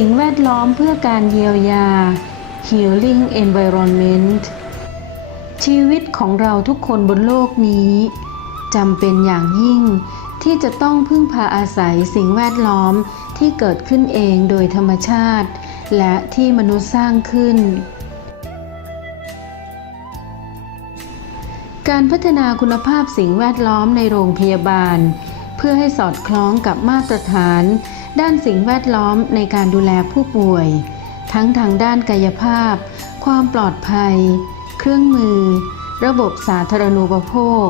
สิ่งแวดล้อมเพื่อการเยียวยา Healing Environment ชีวิตของเราทุกคนบนโลกนี้จำเป็นอย่างยิ่งที่จะต้องพึ่งพาอาศัยสิ่งแวดล้อมที่เกิดขึ้นเองโดยธรรมชาติ และที่มนุษย์สร้างขึ้น การพัฒนาคุณภาพสิ่งแวดล้อมในโรงพยาบาล เพื่อให้สอดคล้องกับมาตรฐาน ด้านสิ่งแวดล้อมในการดูแลผู้ป่วย ทั้งทางด้านกายภาพ ความปลอดภัย เครื่องมือ ระบบสาธารณูปโภค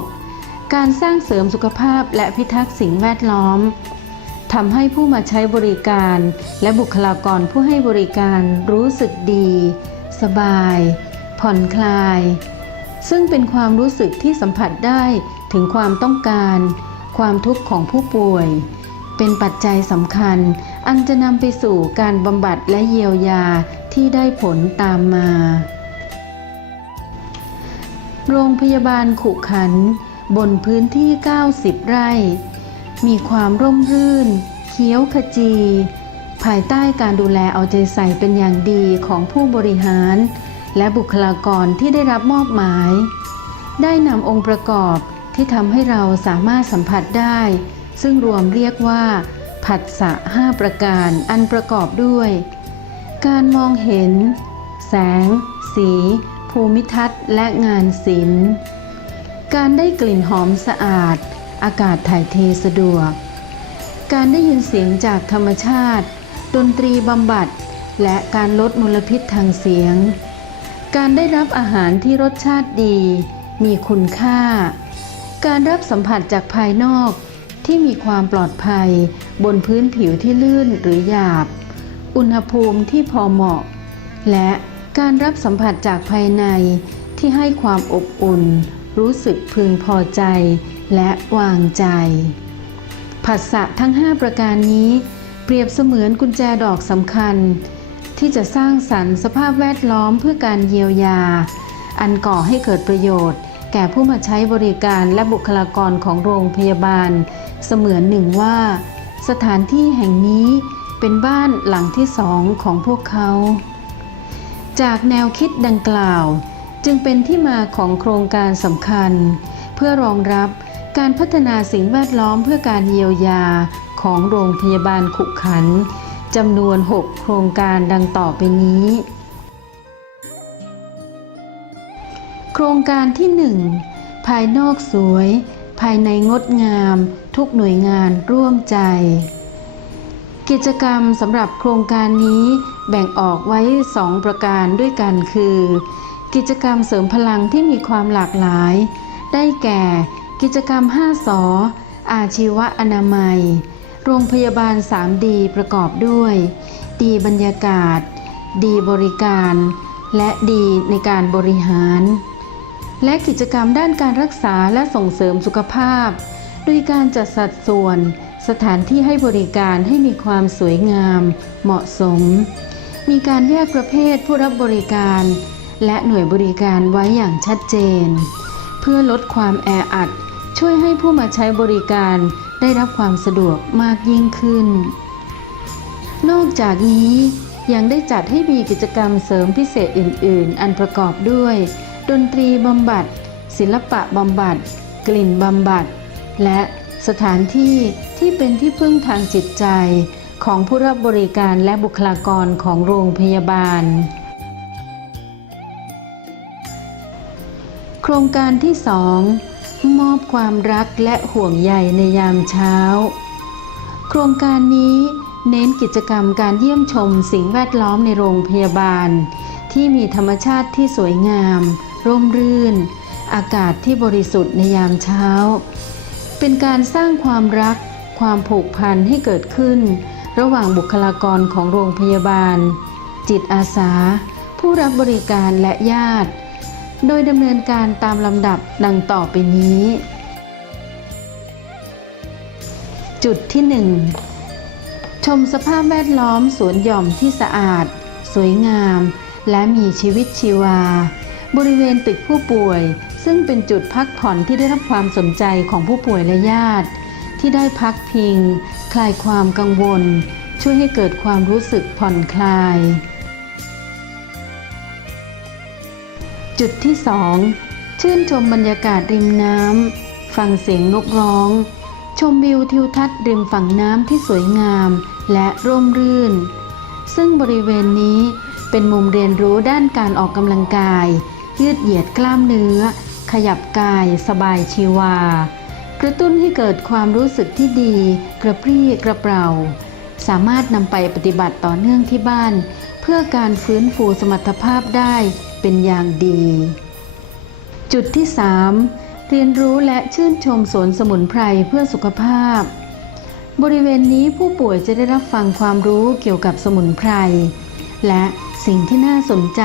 การสร้างเสริมสุขภาพและพิทักษ์สิ่งแวดล้อมทำให้ผู้มาใช้บริการ และบุคลากรผู้ให้บริการรู้สึกดี สบาย ผ่อนคลาย ซึ่งเป็นความรู้สึกที่สัมผัสได้ถึงความต้องการ ความทุกข์ของผู้ป่วย เป็นปัจจัยสำคัญ อันจะนำไปสู่การบำบัดและเยียวยาที่ได้ผลตามมา โรงพยาบาลขุขัน บนพื้นที่ 90 ไร่ มีความร่มรื่น เขียวขจี ภายใต้การดูแลเอาใจใส่เป็นอย่างดีของผู้บริหาร และบุคลากรที่ได้รับมอบหมาย ได้นำองค์ประกอบที่ทำให้เราสามารถสัมผัสได้ ซึ่งรวมเรียกว่า ผัสสะห้าประการอันประกอบด้วย การมองเห็น แสง สี ภูมิทัศน์ และงานศิลป์ การได้กลิ่นหอมสะอาด อากาศถ่ายเทสะดวก การได้ยินเสียงจากธรรมชาติ ดนตรีบำบัด และการลดมลพิษทางเสียง การได้รับอาหารที่รสชาติดี มีคุณค่าการรับสัมผัสจากภายนอก ที่มีความปลอดภัย บนพื้นผิวที่ลื่นหรือหยาบ อุณหภูมิที่พอเหมาะ และการรับสัมผัสจากภายในที่ให้ความอบอุ่น รู้สึกพึงพอใจ และวางใจ ผัสสะทั้ง 5 ประการนี้ เปรียบเสมือนกุญแจดอกสำคัญ ที่จะสร้างสรรค์สภาพแวดล้อมเพื่อการเยียวยา อันก่อให้เกิดประโยชน์ แก่ผู้มาใช้บริการและบุคลากรของโรงพยาบาล เสมือนหนึ่งว่า สถานที่แห่งนี้เป็นบ้านหลังที่สองของพวกเขา จากแนวคิดดังกล่าว จึงเป็นที่มาของโครงการสำคัญ เพื่อรองรับการพัฒนาสิ่งแวดล้อมเพื่อการเยียวยาของโรงพยาบาลขุขันจำนวน 6 โครงการดังต่อไปนี้ โครงการที่ 1 ภายนอกสวย ภายในงดงาม ทุกหน่วยงานร่วมใจ กิจกรรมสำหรับโครงการนี้แบ่งออกไว้ 2 ประการด้วยกันคือ กิจกรรมเสริมพลังที่มีความหลากหลาย ได้แก่ กิจกรรม 5 สอ อาชีวะอนามัย โรงพยาบาล 3D ประกอบด้วย ดีบรรยากาศ ดีบริการ และดีในการบริหาร และกิจกรรมด้านการรักษาและส่งเสริมสุขภาพ โดยการจัดสัดส่วน สถานที่ให้บริการให้มีความสวยงาม เหมาะสม มีการแยกประเภทผู้รับบริการ และหน่วยบริการไว้อย่างชัดเจน เพื่อลดความแออัด ช่วยให้ผู้มาใช้บริการได้รับความสะดวกมากยิ่งขึ้น นอกจากนี้ยังได้จัดให้มีกิจกรรมเสริมพิเศษอื่น ๆ อันประกอบด้วย ดนตรีบำบัด ศิลปะบำบัด กลิ่นบำบัด และสถานที่ที่เป็นที่พึ่งทางจิตใจ ของผู้รับบริการและบุคลากรของโรงพยาบาล โครงการที่2มอบความรักและห่วงใยในยามเช้า โครงการนี้เน้นกิจกรรมการเยี่ยมชมสิ่งแวดล้อมในโรงพยาบาล ที่มีธรรมชาติที่สวยงาม ร่มรื่น อากาศที่บริสุทธิ์ในยามเช้า เป็นการสร้างความรัก ความผูกพันให้เกิดขึ้น ระหว่างบุคลากรของโรงพยาบาล จิตอาสา ผู้รับบริการและญาติ โดยดำเนินการตามลำดับดังต่อไปนี้ จุดที่ 1 ชมสภาพแวดล้อมสวนหย่อมที่สะอาด สวยงาม และมีชีวิตชีวา บริเวณตึกผู้ป่วย ซึ่งเป็นจุดพักผ่อนที่ได้รับความสนใจของผู้ป่วยและญาติ ที่ได้พักพิง คลายความกังวล ช่วยให้เกิดความรู้สึกผ่อนคลาย จุดที่ 2 ชื่นชมบรรยากาศริมน้ำฟังเสียงนกร้อง ชมวิวทิวทัศน์ริมฝั่งน้ำที่สวยงามและร่มรื่น ซึ่งบริเวณนี้เป็นมุมเรียนรู้ด้านการออกกำลังกาย ยืดเหยียดกล้ามเนื้อ ขยับกายสบายชีวา กระตุ้นให้เกิดความรู้สึกที่ดี กระปรี้กระเปร่า สามารถนำไปปฏิบัติต่อเนื่องที่บ้าน เพื่อการฟื้นฟูสมรรถภาพได้เป็นอย่างดี จุดที่ 3 เรียนรู้และชื่นชมสวนสมุนไพรเพื่อสุขภาพ บริเวณนี้ผู้ป่วยจะได้รับฟังความรู้เกี่ยวกับสมุนไพรและสิ่งที่น่าสนใจ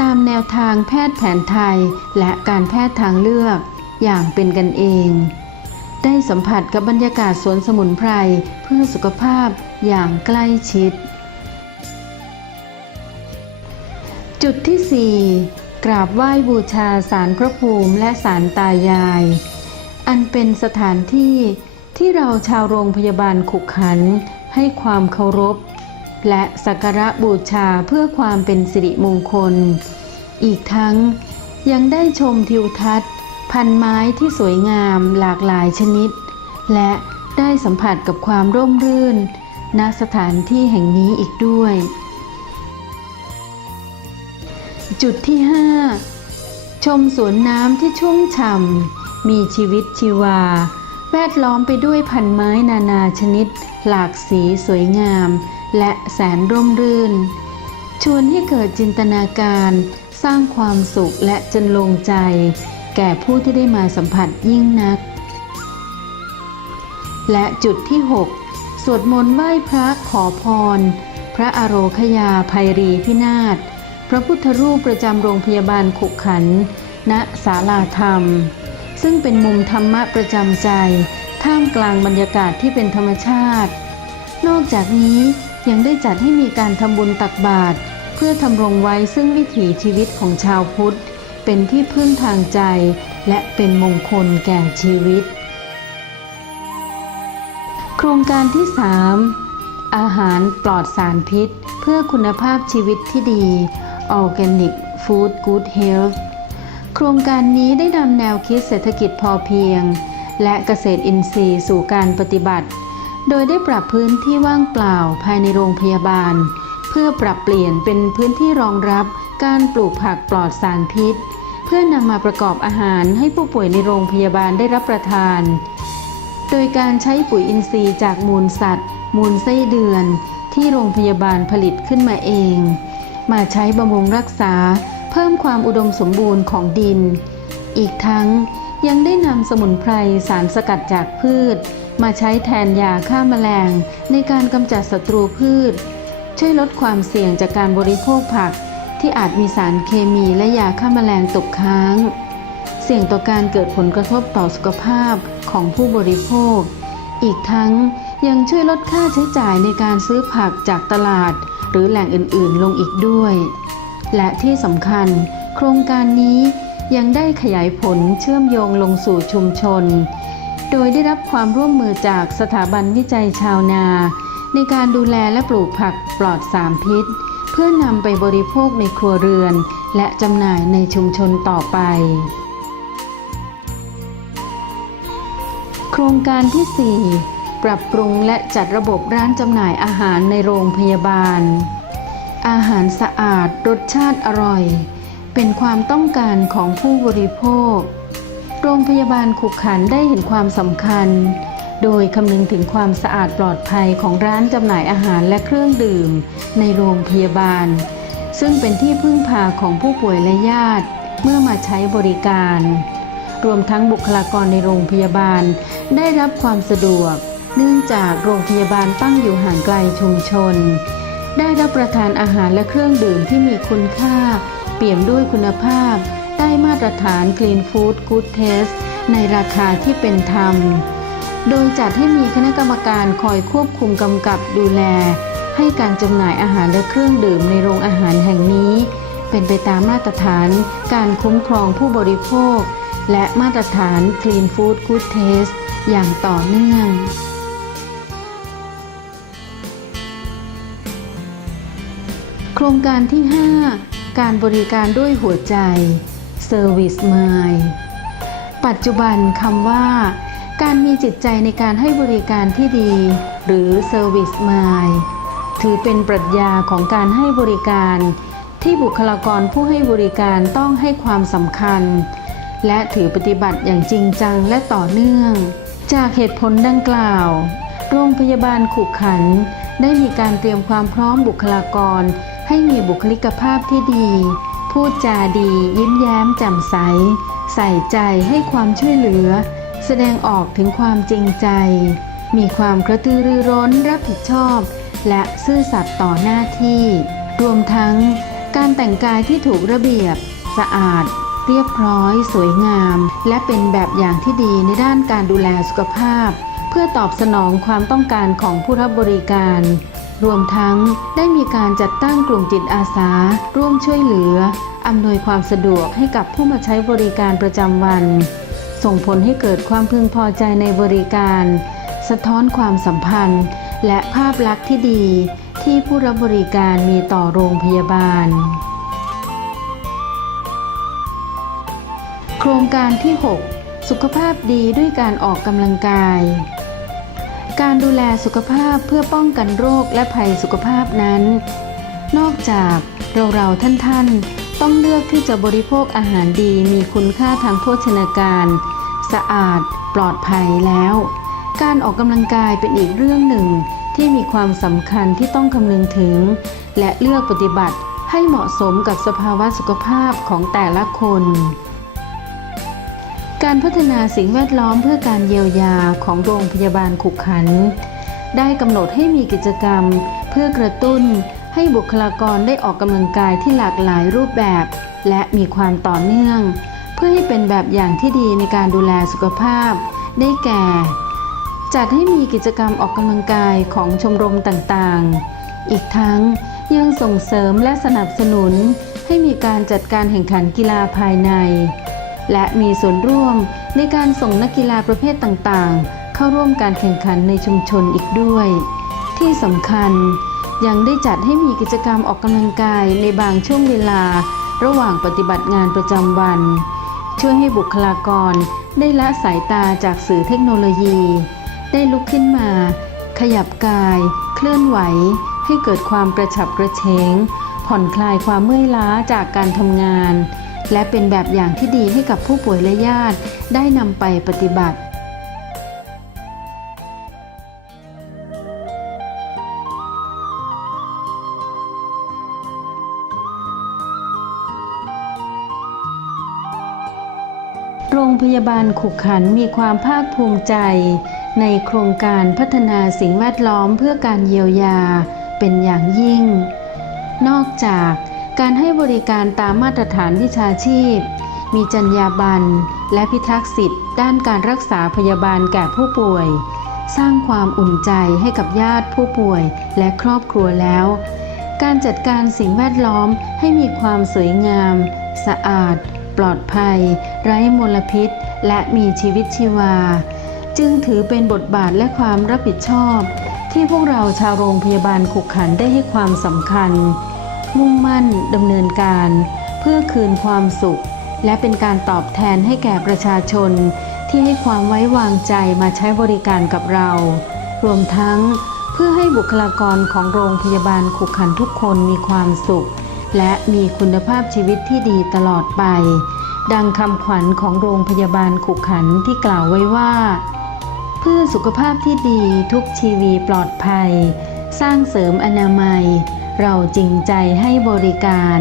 ตามแนวทางแพทย์แผนไทย และการแพทย์ทางเลือก อย่างเป็นกันเอง ได้สัมผัสกับบรรยากาศสวนสมุนไพรเพื่อสุขภาพอย่างใกล้ชิด จุดที่ 4 กราบไหว้บูชาสารพระภูมิและสารตายาย อันเป็นสถานที่ที่เราชาวโรงพยาบาลขุขันให้ความเคารพ และสักการะบูชาเพื่อความเป็นสิริมงคล อีกทั้งยังได้ชมทิวทัศน์ พันไม้ที่สวยงามหลากหลายชนิด และได้สัมผัสกับความร่มรื่น ณสถานที่แห่งนี้อีกด้วย จุดที่ 5 ชมสวนน้ำที่ชุ่มฉ่ำมีชีวิตชีวา แวดล้อมไปด้วยพันไม้นานาชนิด หลากสีสวยงาม และแสนร่มรื่น ชวนให้เกิดจินตนาการสร้างความสุขและจนลงใจ แก่ผู้ที่ได้มาสัมผัสยิ่งนัก และจุดที่ 6 สวดมนต์ไหว้พระขอพร พระอโรคยาภัยรีพินาศพระพุทธรูปประจำโรงพยาบาลขุขัน ณศาลาธรรม ซึ่งเป็นมุมธรรมะประจำใจ ท่ามกลางบรรยากาศที่เป็นธรรมชาติ นอกจากนี้ ยังได้จัดให้มีการทำบุญตักบาตรเพื่อทำรงไว้ซึ่งวิถีชีวิตของชาวพุทธ เป็นที่พึ่งทางใจ และเป็นมงคลแก่ชีวิต โครงการที่ 3 อาหารปลอดสารพิษ เพื่อคุณภาพชีวิตที่ดี Organic Food Good Health โครงการนี้ได้นำแนวคิดเศรษฐกิจพอเพียง และเกษตรอินทรีย์สู่การปฏิบัติ โดยได้ปรับพื้นที่ว่างเปล่าภายในโรงพยาบาล เพื่อปรับเปลี่ยนเป็นพื้นที่รองรับการปลูกผักปลอดสารพิษ เพื่อนำมาประกอบอาหารให้ผู้ป่วยในโรงพยาบาลได้รับประทาน โดยการใช้ปุ๋ยอินทรีย์จากมูลสัตว์ มูลไส้เดือน ที่โรงพยาบาลผลิตขึ้นมาเอง มาใช้บำรุงรักษา เพิ่มความอุดมสมบูรณ์ของดิน อีกทั้งยังได้นำสมุนไพรสารสกัดจากพืช มาใช้แทนยาฆ่าแมลง ในการกำจัดศัตรูพืช ช่วยลดความเสี่ยงจากการบริโภคผัก ที่อาจมีสารเคมีและยาฆ่าแมลงตกค้าง เสี่ยงต่อการเกิดผลกระทบต่อสุขภาพของผู้บริโภค อีกทั้งยังช่วยลดค่าใช้จ่ายในการซื้อผักจากตลาด หรือแหล่งอื่นๆ ลงอีกด้วย และที่สำคัญ โครงการนี้ยังได้ขยายผลเชื่อมโยงลงสู่ชุมชน โดยได้รับความร่วมมือจากสถาบันวิจัยชาวนา ในการดูแลและปลูกผักปลอดสารพิษ เพื่อนำไปบริโภคในครัวเรือน และจำหน่ายในชุมชนต่อไป โครงการที่ 4 ปรับปรุงและจัดระบบร้านจำหน่ายอาหารในโรงพยาบาล อาหารสะอาดรสชาติอร่อย เป็นความต้องการของผู้บริโภค โรงพยาบาลขุกขันได้เห็นความสำคัญ โดยคำนึงถึงความสะอาดปลอดภัยของร้านจำหน่ายอาหารและเครื่องดื่ม ในโรงพยาบาล ซึ่งเป็นที่พึ่งพาของผู้ป่วยและญาติเมื่อมาใช้บริการ รวมทั้งบุคลากรในโรงพยาบาล ได้รับความสะดวก เนื่องจากโรงพยาบาลตั้งอยู่ห่างไกลชุมชน ได้รับประทานอาหารและเครื่องดื่มที่มีคุณค่า เปี่ยมด้วยคุณภาพ ได้มาตรฐาน Clean Food Good Taste ในราคาที่เป็นธรรม โดยจัดให้มีคณะกรรมการคอยควบคุมกำกับดูแล ให้การจำหน่ายอาหารและเครื่องดื่มในโรงอาหารแห่งนี้ เป็นไปตามมาตรฐานการคุ้มครองผู้บริโภค และมาตรฐาน Clean Food Good Taste อย่างต่อเนื่องครงการที่ 5 การบริการด้วยหัวใจ Service Mind ปัจจุบันคำว่า การมีจิตใจในการให้บริการที่ดี หรือ Service Mind ถือเป็นปรัชญาของการให้บริการ ที่บุคลากรผู้ให้บริการต้องให้ความสำคัญ และถือปฏิบัติอย่างจริงจังและต่อเนื่อง จากเหตุผลดังกล่าว โรงพยาบาลขุขัน ได้มีการเตรียมความพร้อมบุคลากรให้มีบุคลิกภาพที่ดี พูดจาดียิ้มแย้มแจ่มใส ใส่ใจให้ความช่วยเหลือ แสดงออกถึงความจริงใจ มีความกระตือรือร้นรับผิดชอบ และซื่อสัตย์ต่อหน้าที่ รวมทั้งการแต่งกายที่ถูกระเบียบ สะอาด เรียบร้อย สวยงาม และเป็นแบบอย่างที่ดีในด้านการดูแลสุขภาพ เพื่อตอบสนองความต้องการของผู้รับบริการ รวมทั้งได้มีการจัดตั้งกลุ่มจิตอาสา ร่วมช่วยเหลือ อำนวยความสะดวกให้กับผู้มาใช้บริการประจำวัน ส่งผลให้เกิดความพึงพอใจในบริการ สะท้อนความสัมพันธ์ และภาพลักษณ์ที่ดี ที่ผู้รับบริการมีต่อโรงพยาบาล โครงการที่ 6 สุขภาพดีด้วยการออกกำลังกาย การดูแลสุขภาพเพื่อป้องกันโรคและภัยสุขภาพนั้น นอกจากเราเราท่านท่านๆ ต้องเลือกที่จะบริโภคอาหารดีมีคุณค่าทางโภชนาการ สะอาดปลอดภัยแล้ว การออกกำลังกายเป็นอีกเรื่องหนึ่งที่มีความสำคัญที่ต้องคำนึงถึง และเลือกปฏิบัติให้เหมาะสมกับสภาวะสุขภาพของแต่ละคน การพัฒนาสิ่งแวดล้อมเพื่อการเยียวยาของโรงพยาบาลขุขัน ได้กำหนดให้มีกิจกรรม เพื่อกระตุ้นให้บุคลากรได้ออกกำลังกายที่หลากหลายรูปแบบ และมีความต่อเนื่อง เพื่อให้เป็นแบบอย่างที่ดีในการดูแลสุขภาพ ได้แก่ จัดให้มีกิจกรรมออกกำลังกายของชมรมต่างๆ อีกทั้งยังส่งเสริมและสนับสนุน ให้มีการจัดการแข่งขันกีฬาภายใน และมีส่วนร่วมในการส่งนักกีฬาประเภทต่างๆ เข้าร่วมการแข่งขันในชุมชนอีกด้วย ที่สำคัญยังได้จัดให้มีกิจกรรมออกกำลังกายในบางช่วงเวลา ระหว่างปฏิบัติงานประจำวัน ช่วยให้บุคลากรได้ละสายตาจากสื่อเทคโนโลยี ได้ลุกขึ้นมา ขยับกาย เคลื่อนไหว ให้เกิดความกระฉับกระเฉงผ่อนคลายความเมื่อยล้าจากการทำงาน และเป็นแบบอย่างที่ดีให้กับผู้ป่วยและญาติ ได้นำไปปฏิบัติโรงพยาบาลขุขันมีความภาคภูมิใจ ในโครงการพัฒนาสิ่งแวดล้อมเพื่อการเยียวยาเป็นอย่างยิ่ง นอกจาก การให้บริการตามมาตรฐานวิชาชีพ มีจรรยาบรรณและพิทักษ์สิทธิ์ด้านการรักษาพยาบาลแก่ผู้ป่วย สร้างความอุ่นใจให้กับญาติผู้ป่วยและครอบครัวแล้ว การจัดการสิ่งแวดล้อมให้มีความสวยงาม สะอาด ปลอดภัย ไร้มลพิษ และมีชีวิตชีวา จึงถือเป็นบทบาทและความรับผิดชอบ ที่พวกเราชาวโรงพยาบาลขุกขันได้ให้ความสำคัญ มุ่งมั่นดำเนินการ เพื่อคืนความสุข และเป็นการตอบแทนให้แก่ประชาชน ที่ให้ความไว้วางใจมาใช้บริการกับเรา รวมทั้งเพื่อให้บุคลากรของโรงพยาบาลขุขันทุกคนมีความสุข และมีคุณภาพชีวิตที่ดีตลอดไป ดังคำขวัญของโรงพยาบาลขุขันที่กล่าวไว้ว่า เพื่อสุขภาพที่ดีทุกชีวีปลอดภัย สร้างเสริมอนามัย เราจริงใจให้บริการ